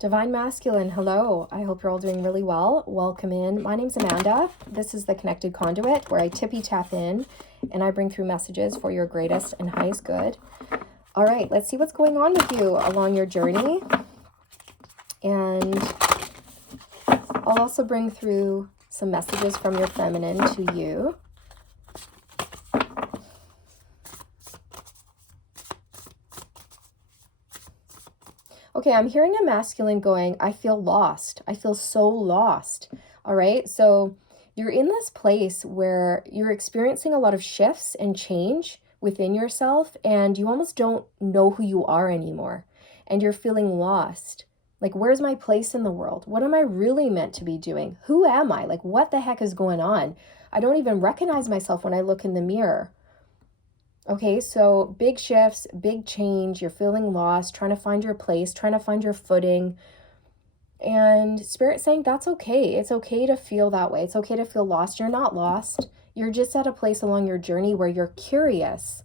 Divine Masculine, hello. I hope you're all doing really well. Welcome in. My name's Amanda. This is the Connected Conduit, where I tippy tap in and I bring through messages for your greatest and highest good. All right, let's see what's going on with you along your journey. And I'll also bring through some messages from your feminine to you. Okay, I'm hearing a masculine going, I feel lost. I feel so lost. All right, so you're in this place where you're experiencing a lot of shifts and change within yourself, and you almost don't know who you are anymore. And you're feeling lost. Like, where's my place in the world? What am I really meant to be doing? Who am I? Like, what the heck is going on? I don't even recognize myself when I look in the mirror. Okay, so big shifts, big change, you're feeling lost, trying to find your place, trying to find your footing. And Spirit saying that's okay. It's okay to feel that way. It's okay to feel lost. You're not lost. You're just at a place along your journey where you're curious.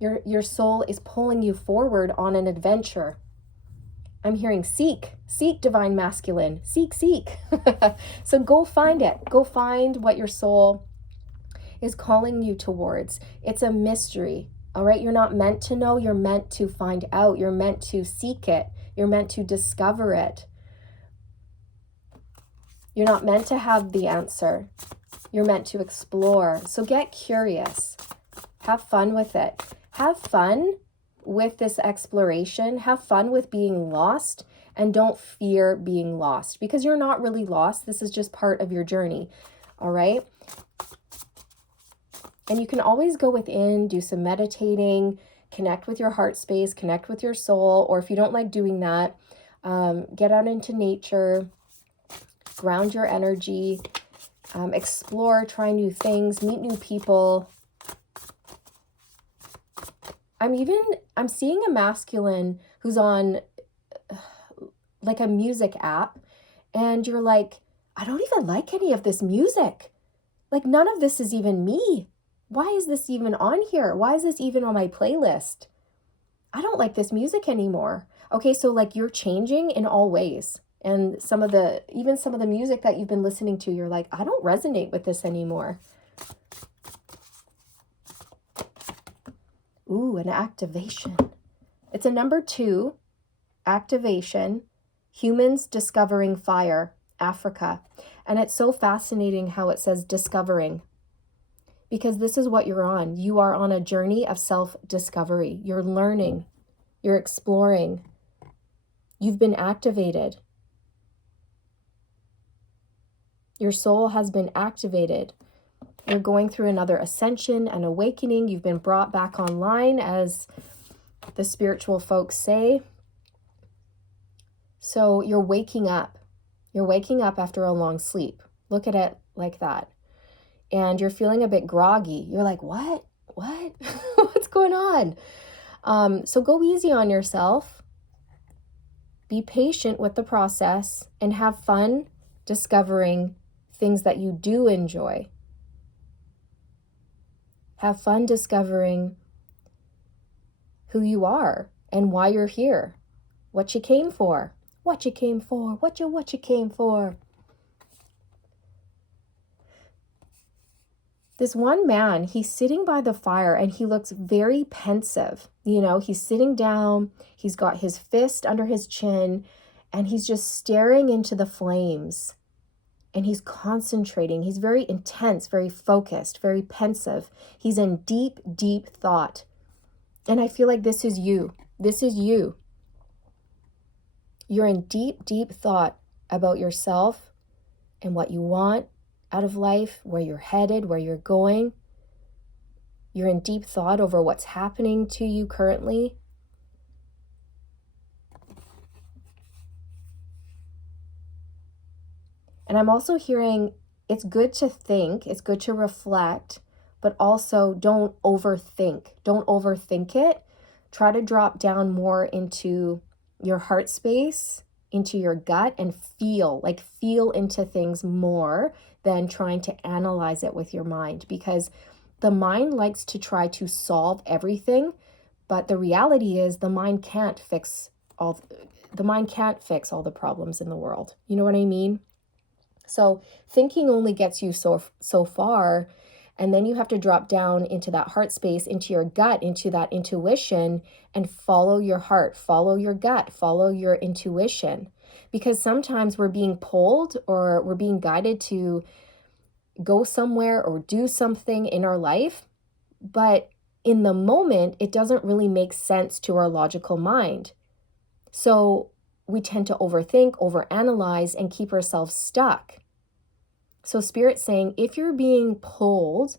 Your soul is pulling you forward on an adventure. I'm hearing seek Divine Masculine, seek. So go find it. Go find what your soul is calling you towards. It's a mystery. All right, you're not meant to know, you're meant to find out. You're meant to seek it. You're meant to discover it. You're not meant to have the answer. You're meant to explore. So get curious. Have fun with it. Have fun with this exploration. Have fun with being lost, and don't fear being lost, because you're not really lost. This is just part of your journey. All right? And you can always go within, do some meditating, connect with your heart space, connect with your soul. Or if you don't like doing that, get out into nature, ground your energy, explore, try new things, meet new people. I'm seeing a masculine who's on like a music app, and you're like, I don't even like any of this music. Like, none of this is even me. Why is this even on here? Why is this even on my playlist? I don't like this music anymore. Okay, so like you're changing in all ways. And even some of the music that you've been listening to, you're like, I don't resonate with this anymore. Ooh, an activation. It's a number 2, activation, humans discovering fire, Africa. And it's so fascinating how it says discovering. Because this is what you're on. You are on a journey of self-discovery. You're learning. You're exploring. You've been activated. Your soul has been activated. You're going through another ascension and awakening. You've been brought back online, as the spiritual folks say. So you're waking up. You're waking up after a long sleep. Look at it like that. And you're feeling a bit groggy. You're like, what? What's going on? So go easy on yourself. Be patient with the process and have fun discovering things that you do enjoy. Have fun discovering who you are and why you're here. What you came for. What you came for. What you came for. This one man, he's sitting by the fire and he looks very pensive. You know, he's sitting down, he's got his fist under his chin, and he's just staring into the flames. And he's concentrating. He's very intense, very focused, very pensive. He's in deep, deep thought. And I feel like this is you. This is you. You're in deep, deep thought about yourself and what you want out of life, where you're headed, where you're going. You're in deep thought over what's happening to you currently. And I'm also hearing it's good to think, it's good to reflect, but also don't overthink. Don't overthink it. Try to drop down more into your heart space, into your gut, and feel into things more than trying to analyze it with your mind, because the mind likes to try to solve everything, but the reality is the mind can't fix all, the mind can't fix all the problems in the world. You know what I mean? So thinking only gets you so far, and then you have to drop down into that heart space, into your gut, into that intuition, and follow your heart, follow your gut, follow your intuition. Because sometimes we're being pulled or we're being guided to go somewhere or do something in our life, but in the moment, it doesn't really make sense to our logical mind. So we tend to overthink, overanalyze, and keep ourselves stuck. So Spirit's saying, if you're being pulled,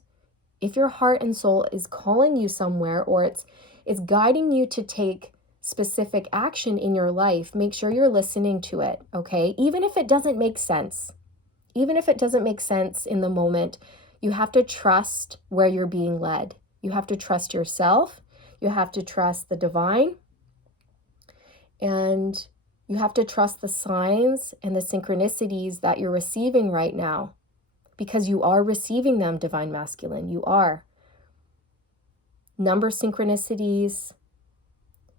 if your heart and soul is calling you somewhere, or it's guiding you to take specific action in your life, make sure you're listening to it, okay? Even if it doesn't make sense. Even if it doesn't make sense in the moment, you have to trust where you're being led. You have to trust yourself. You have to trust the divine. And you have to trust the signs and the synchronicities that you're receiving right now, because you are receiving them, Divine Masculine. You are. Number synchronicities,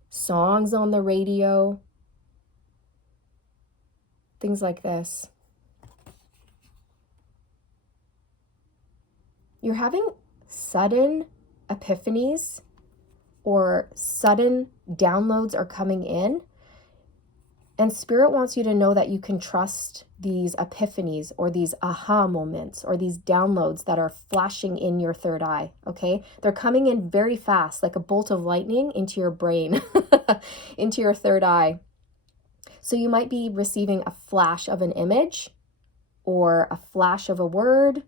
songs on the radio, things like this. You're having sudden epiphanies, or sudden downloads are coming in. And Spirit wants you to know that you can trust these epiphanies, or these aha moments, or these downloads that are flashing in your third eye, okay? They're coming in very fast, like a bolt of lightning into your brain, into your third eye. So you might be receiving a flash of an image, or a flash of a word,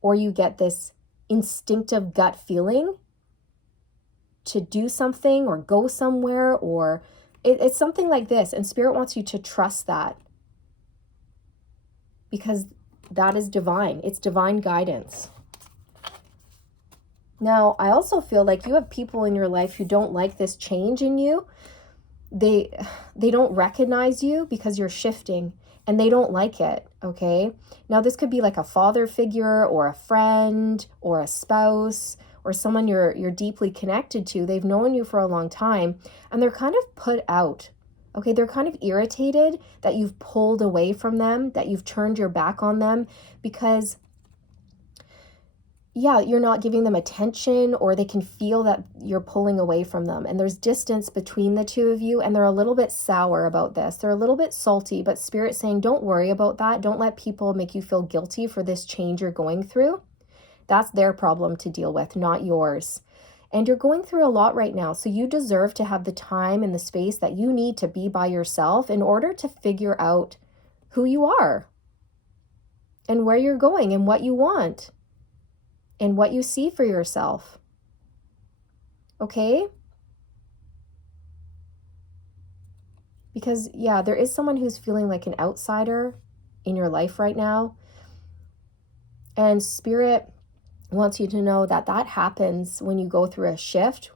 or you get this instinctive gut feeling to do something or go somewhere, or it's something like this. And Spirit wants you to trust that, because that is divine. It's divine guidance. Now, I also feel like you have people in your life who don't like this change in you. They don't recognize you because you're shifting, and they don't like it, okay? Now, this could be like a father figure, or a friend, or a spouse, or someone you're deeply connected to. They've known you for a long time, and they're kind of put out, okay? They're kind of irritated that you've pulled away from them, that you've turned your back on them, because yeah, you're not giving them attention, or they can feel that you're pulling away from them. And there's distance between the two of you, and they're a little bit sour about this. They're a little bit salty, but Spirit's saying, don't worry about that. Don't let people make you feel guilty for this change you're going through. That's their problem to deal with, not yours. And you're going through a lot right now, so you deserve to have the time and the space that you need to be by yourself in order to figure out who you are, and where you're going, and what you want, and what you see for yourself. Okay? Because, yeah, there is someone who's feeling like an outsider in your life right now. And Spirit wants you to know that that happens when you go through a shift,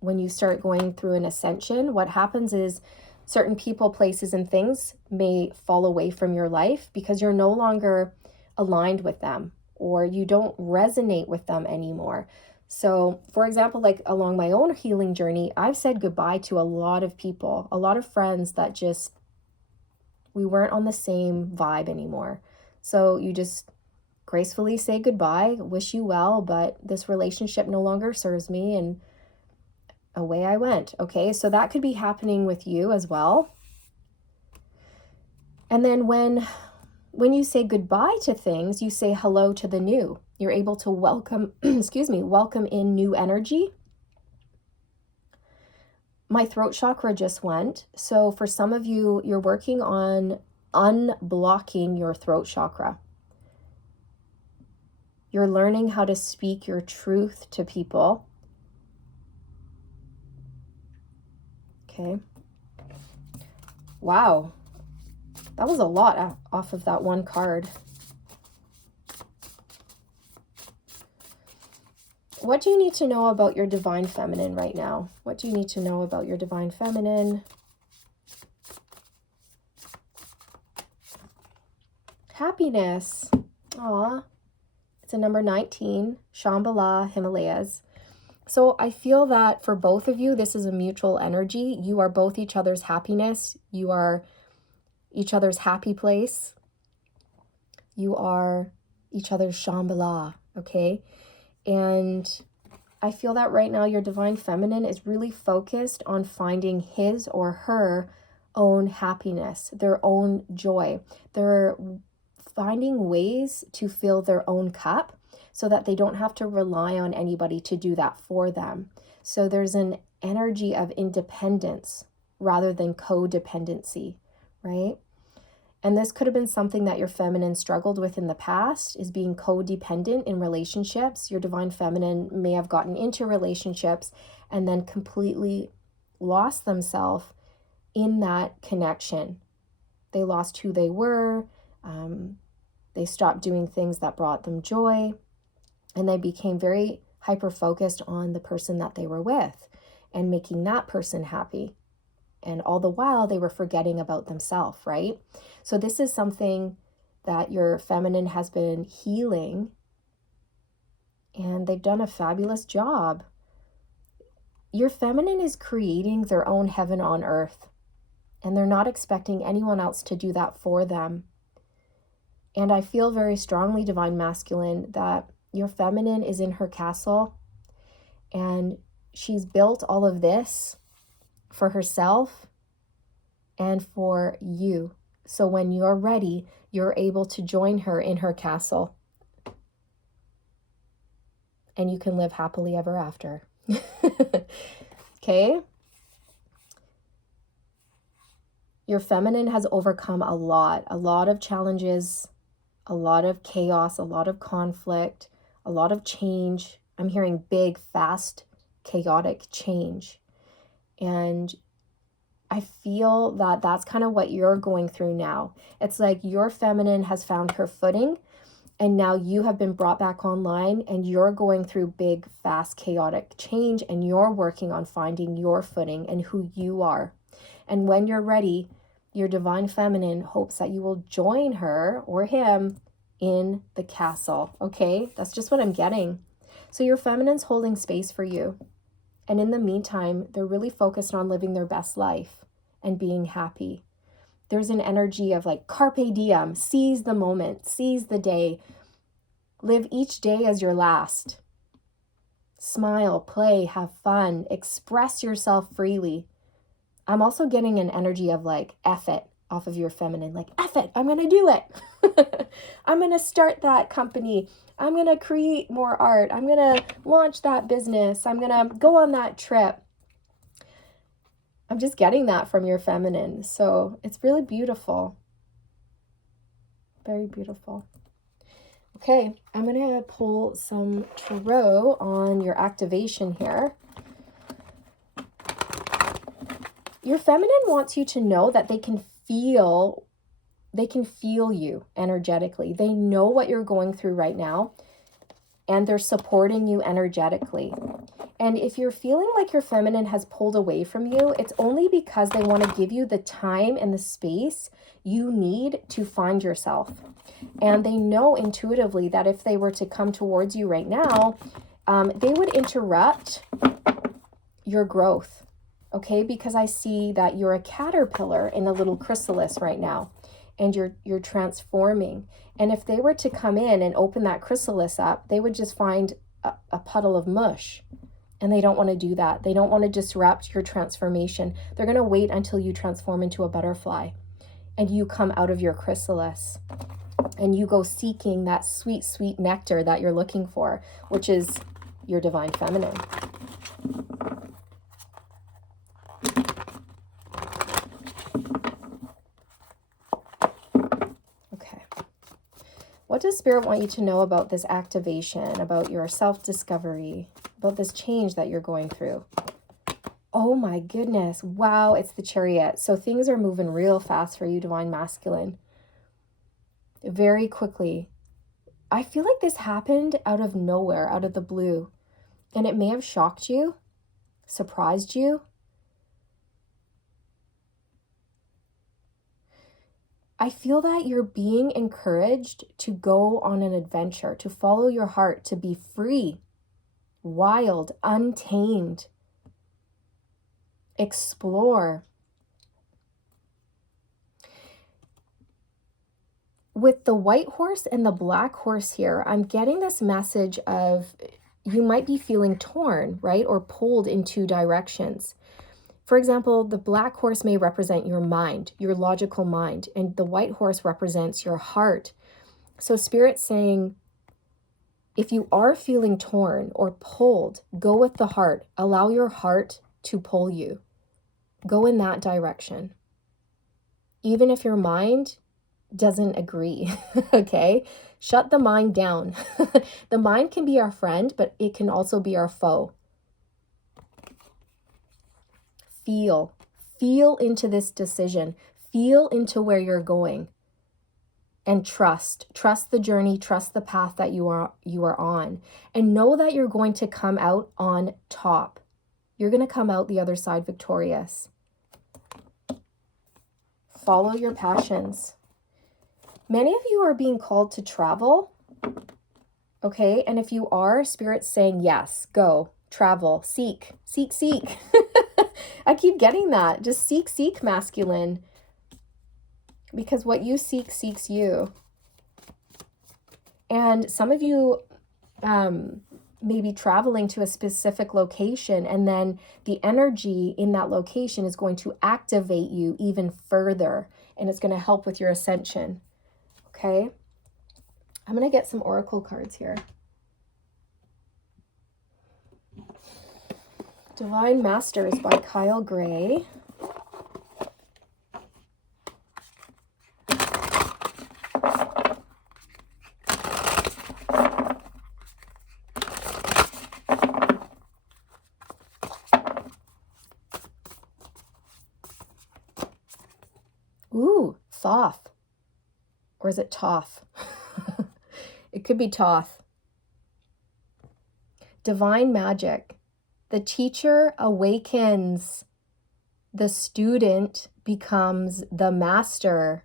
when you start going through an ascension. What happens is certain people, places, and things may fall away from your life because you're no longer aligned with them, or you don't resonate with them anymore. So, for example, like along my own healing journey, I've said goodbye to a lot of people, a lot of friends that just, we weren't on the same vibe anymore. So you just gracefully say goodbye, wish you well, but this relationship no longer serves me, and away I went. Okay, so that could be happening with you as well. And then when you say goodbye to things, you say hello to the new. You're able to welcome, welcome in new energy. My throat chakra just went. So for some of you, you're working on unblocking your throat chakra. You're learning how to speak your truth to people. Okay. Wow. That was a lot off of that one card. What do you need to know about your divine feminine right now? What do you need to know about your divine feminine? Happiness. Aw. It's a number 19, Shambhala, Himalayas. So I feel that for both of you, this is a mutual energy. You are both each other's happiness. You are each other's happy place. You are each other's Shambhala, okay? And I feel that right now your divine feminine is really focused on finding his or her own happiness, their own joy. They're finding ways to fill their own cup so that they don't have to rely on anybody to do that for them. So there's an energy of independence rather than codependency, right? And this could have been something that your feminine struggled with in the past, is being codependent in relationships. Your divine feminine may have gotten into relationships and then completely lost themselves in that connection. They lost who they were. They stopped doing things that brought them joy. And they became very hyper-focused on the person that they were with and making that person happy. And all the while, they were forgetting about themselves, right? So this is something that your feminine has been healing, and they've done a fabulous job. Your feminine is creating their own heaven on earth, and they're not expecting anyone else to do that for them. And I feel very strongly, divine masculine, that your feminine is in her castle, and she's built all of this for herself and for you. So when you're ready, you're able to join her in her castle. And you can live happily ever after. Okay? Your feminine has overcome a lot of challenges, a lot of chaos, a lot of conflict, a lot of change. I'm hearing big, fast, chaotic change. And I feel that that's kind of what you're going through now. It's like your feminine has found her footing, and now you have been brought back online, and you're going through big, fast, chaotic change, and you're working on finding your footing and who you are. And when you're ready, your divine feminine hopes that you will join her or him in the castle. Okay? That's just what I'm getting. So your feminine's holding space for you. And in the meantime, they're really focused on living their best life and being happy. There's an energy of like carpe diem, seize the moment, seize the day, live each day as your last. Smile, play, have fun, express yourself freely. I'm also getting an energy of like, F it, off of your feminine, like, F it, I'm gonna do it. I'm gonna start that company. I'm gonna create more art. I'm gonna launch that business. I'm gonna go on that trip. I'm just getting that from your feminine. So it's really beautiful. Very beautiful. Okay, I'm going to pull some tarot on your activation here. Your feminine wants you to know that they can feel you energetically. They know what you're going through right now, and they're supporting you energetically. And if you're feeling like your feminine has pulled away from you, it's only because they want to give you the time and the space you need to find yourself. And they know intuitively that if they were to come towards you right now, they would interrupt your growth, okay? Because I see that you're a caterpillar in a little chrysalis right now, and you're transforming. And if they were to come in and open that chrysalis up, they would just find a puddle of mush. And they don't want to do that. They don't want to disrupt your transformation. They're going to wait until you transform into a butterfly and you come out of your chrysalis and you go seeking that sweet, sweet nectar that you're looking for, which is your divine feminine. Okay. What does Spirit want you to know about this activation, about your self-discovery, about this change that you're going through? Oh my goodness. Wow, it's the Chariot. So things are moving real fast for you, divine masculine. Very quickly. I feel like this happened out of nowhere, out of the blue. And it may have shocked you, surprised you. I feel that you're being encouraged to go on an adventure, to follow your heart, to be free, wild, untamed. Explore. With the white horse and the black horse here, I'm getting this message of you might be feeling torn, right? Or pulled in two directions. For example, the black horse may represent your mind, your logical mind, and the white horse represents your heart. So Spirit's saying, if you are feeling torn or pulled, go with the heart. Allow your heart to pull you. Go in that direction. Even if your mind doesn't agree, okay? Shut the mind down. The mind can be our friend, but it can also be our foe. Feel into this decision. Feel into where you're going. And trust the journey, trust the path that you are on, and know that you're going to come out on top. You're going to come out the other side victorious. Follow your passions. Many of you are being called to travel, okay? And if you are, Spirit's saying yes, go, travel, seek. I keep getting that. Just seek, masculine. Because what you seek seeks you. And some of you may be traveling to a specific location, and then the energy in that location is going to activate you even further, and it's going to help with your ascension. Okay? I'm going to get some oracle cards here. Divine Masters by Kyle Gray. Ooh, Thoth. Or is it Toth? It could be Toth. Divine magic. The teacher awakens. The student becomes the master.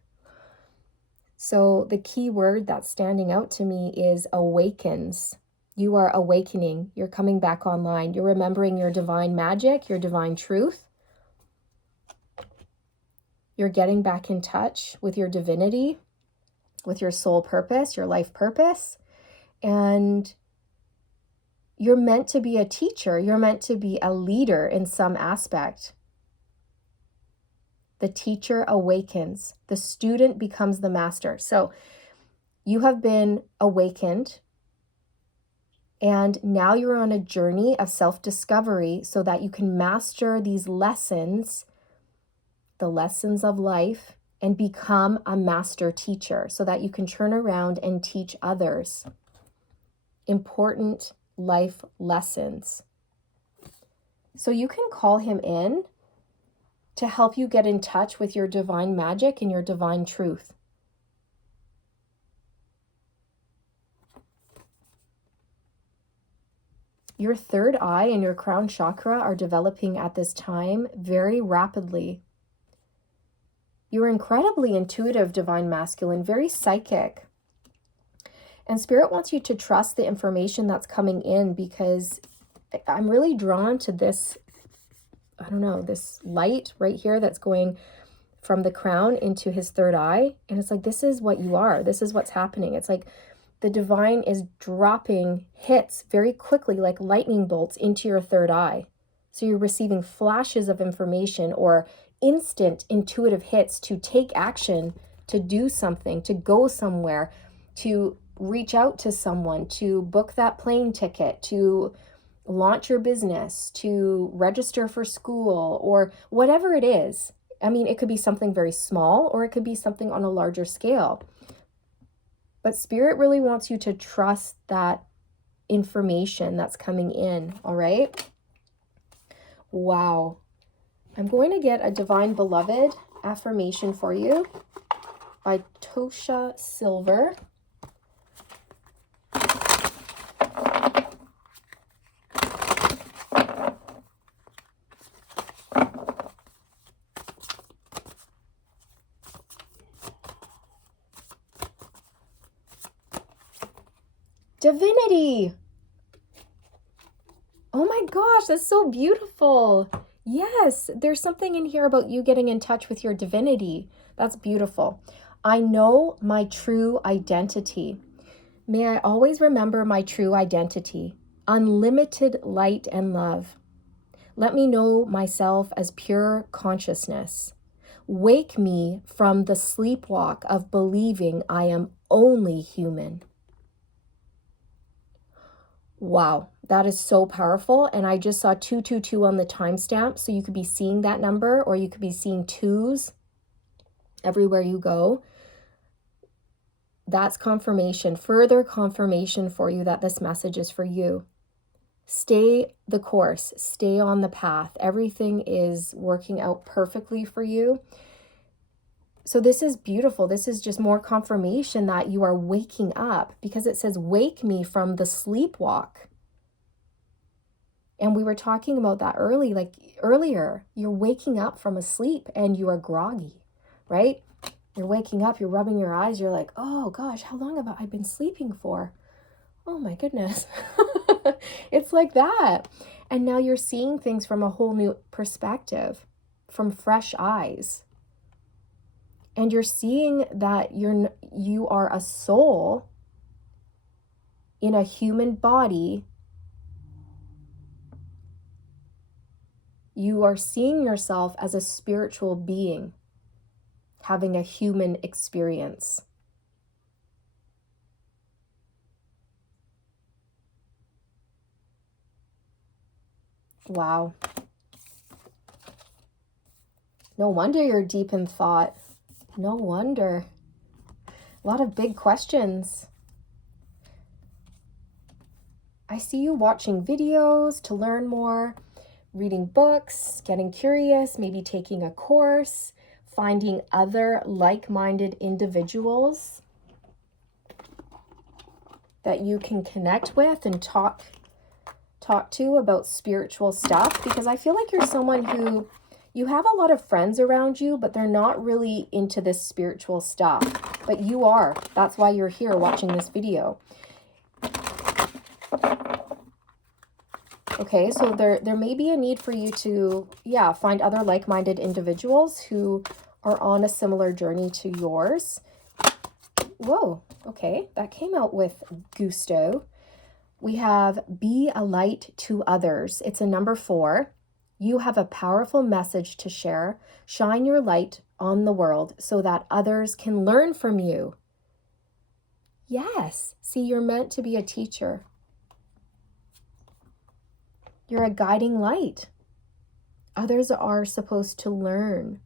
So the key word that's standing out to me is awakens. You are awakening. You're coming back online. You're remembering your divine magic, your divine truth. You're getting back in touch with your divinity, with your soul purpose, your life purpose. And you're meant to be a teacher. You're meant to be a leader in some aspect. The teacher awakens. The student becomes the master. So you have been awakened, and now you're on a journey of self-discovery so that you can master these lessons, the lessons of life, and become a master teacher so that you can turn around and teach others important life lessons. So you can call him in to help you get in touch with your divine magic and your divine truth. Your third eye and your crown chakra are developing at this time very rapidly. You're incredibly intuitive, divine masculine, very psychic. And Spirit wants you to trust the information that's coming in, because I'm really drawn to this, I don't know, this light right here that's going from the crown into his third eye. And it's like, this is what you are. This is what's happening. It's like the divine is dropping hits very quickly, like lightning bolts, into your third eye. So you're receiving flashes of information or instant intuitive hits to take action, to do something, to go somewhere, to reach out to someone, to book that plane ticket, to launch your business, to register for school, or whatever it is. I mean, it could be something very small, or it could be something on a larger scale. But Spirit really wants you to trust that information that's coming in, all right? Wow. I'm going to get a Divine Beloved affirmation for you by Tosha Silver. Divinity. gosh, that's so beautiful. Yes, there's something in here about you getting in touch with your divinity. That's beautiful. I know my true identity. May I always remember my true identity, unlimited light and love. Let me know myself as pure consciousness. Wake me from the sleepwalk of believing I am only human. Wow, that is so powerful. And I just saw 222 on the timestamp. So you could be seeing that number, or you could be seeing twos everywhere you go. That's confirmation, further confirmation for you that this message is for you. Stay the course, stay on the path. Everything is working out perfectly for you. So this is beautiful. This is just more confirmation that you are waking up, because it says, wake me from the sleepwalk. And we were talking about that earlier. You're waking up from a sleep and you are groggy, right? You're waking up, you're rubbing your eyes, you're like, oh gosh, how long have I been sleeping for? Oh my goodness. It's like that. And now you're seeing things from a whole new perspective, from fresh eyes. And you're seeing that you are a soul in a human body. You are seeing yourself as a spiritual being having a human experience. Wow. No wonder you're deep in thought. No wonder. A lot of big questions. I see you watching videos to learn more, reading books, getting curious, maybe taking a course, finding other like-minded individuals that you can connect with and talk to about spiritual stuff, because I feel like you're someone who, you have a lot of friends around you, but they're not really into this spiritual stuff. But you are. That's why you're here watching this video. Okay, so there may be a need for you to, find other like-minded individuals who are on a similar journey to yours. Whoa, okay, that came out with gusto. We have be a light to others. It's a number 4. You have a powerful message to share. Shine your light on the world so that others can learn from you. Yes, see, you're meant to be a teacher. You're a guiding light. Others are supposed to learn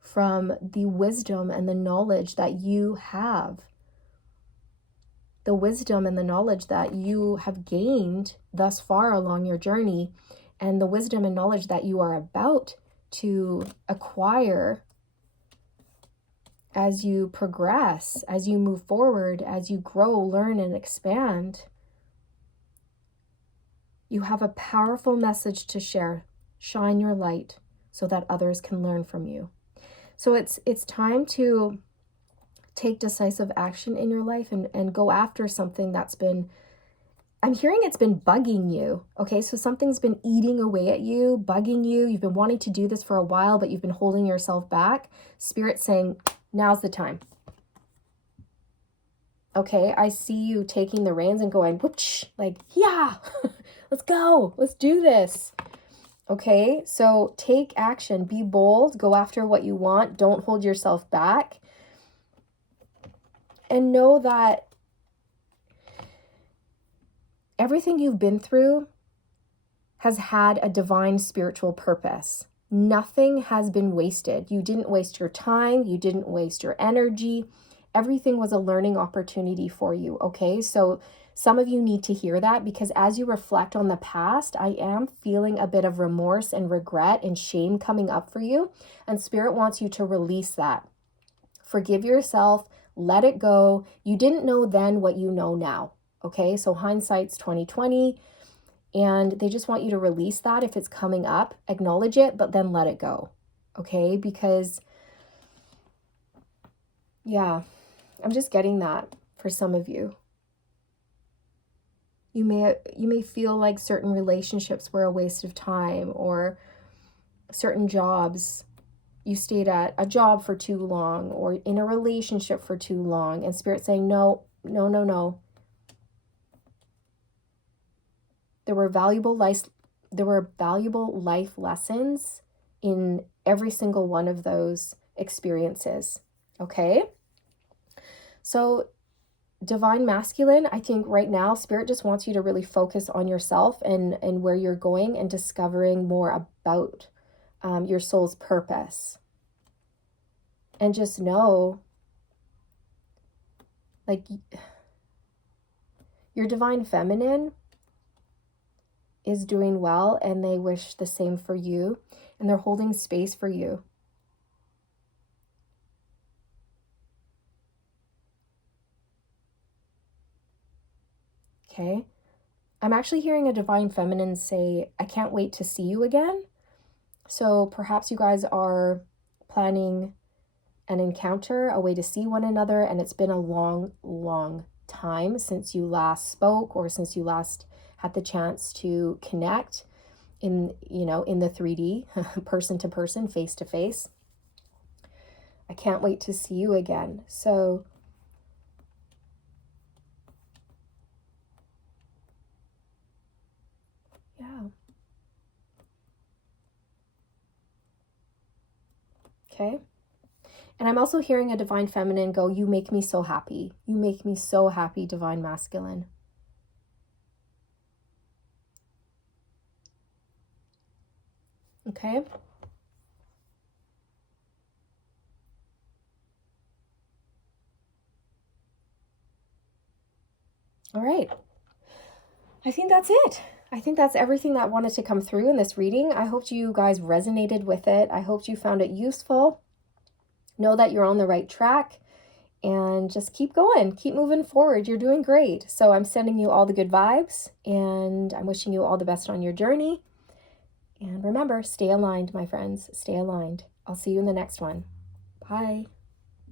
from the wisdom and the knowledge that you have. The wisdom and the knowledge that you have gained thus far along your journey, and the wisdom and knowledge that you are about to acquire as you progress, as you move forward, as you grow, learn, and expand. You have a powerful message to share. Shine your light so that others can learn from you. So it's time to take decisive action in your life and go after something that's been, I'm hearing it's been bugging you. Okay, so something's been eating away at you, bugging you. You've been wanting to do this for a while, but you've been holding yourself back. Spirit's saying, now's the time. Okay, I see you taking the reins and going, whoosh, like, yeah, let's go, let's do this. Okay, so take action, be bold, go after what you want, don't hold yourself back. And know that everything you've been through has had a divine spiritual purpose. Nothing has been wasted. You didn't waste your time. You didn't waste your energy. Everything was a learning opportunity for you, okay? So some of you need to hear that, because as you reflect on the past, I am feeling a bit of remorse and regret and shame coming up for you. And Spirit wants you to release that. Forgive yourself. Let it go. You didn't know then what you know now. Okay, so hindsight's 2020, and they just want you to release that if it's coming up. Acknowledge it, but then let it go. Okay, because I'm just getting that for some of you. You may feel like certain relationships were a waste of time, or certain jobs, you stayed at a job for too long or in a relationship for too long, and Spirit saying, no, no, no, no. There were valuable life lessons in every single one of those experiences. Okay? So Divine Masculine, I think right now Spirit just wants you to really focus on yourself and where you're going, and discovering more about your soul's purpose. And just know, like, your Divine Feminine is doing well, and they wish the same for you, and they're holding space for you. Okay? I'm actually hearing a Divine Feminine say, I can't wait to see you again. So perhaps you guys are planning an encounter, a way to see one another, and it's been a long, long time since you last spoke, or since you last had the chance to connect in the 3D, person to person, face to face. I can't wait to see you again. So yeah. Okay. And I'm also hearing a Divine Feminine go, you make me so happy. You make me so happy, Divine Masculine. Okay. All right. I think that's it. I think that's everything that wanted to come through in this reading. I hope you guys resonated with it. I hope you found it useful. Know that you're on the right track, and just keep going. Keep moving forward. You're doing great. So I'm sending you all the good vibes, and I'm wishing you all the best on your journey. And remember, stay aligned, my friends. Stay aligned. I'll see you in the next one. Bye.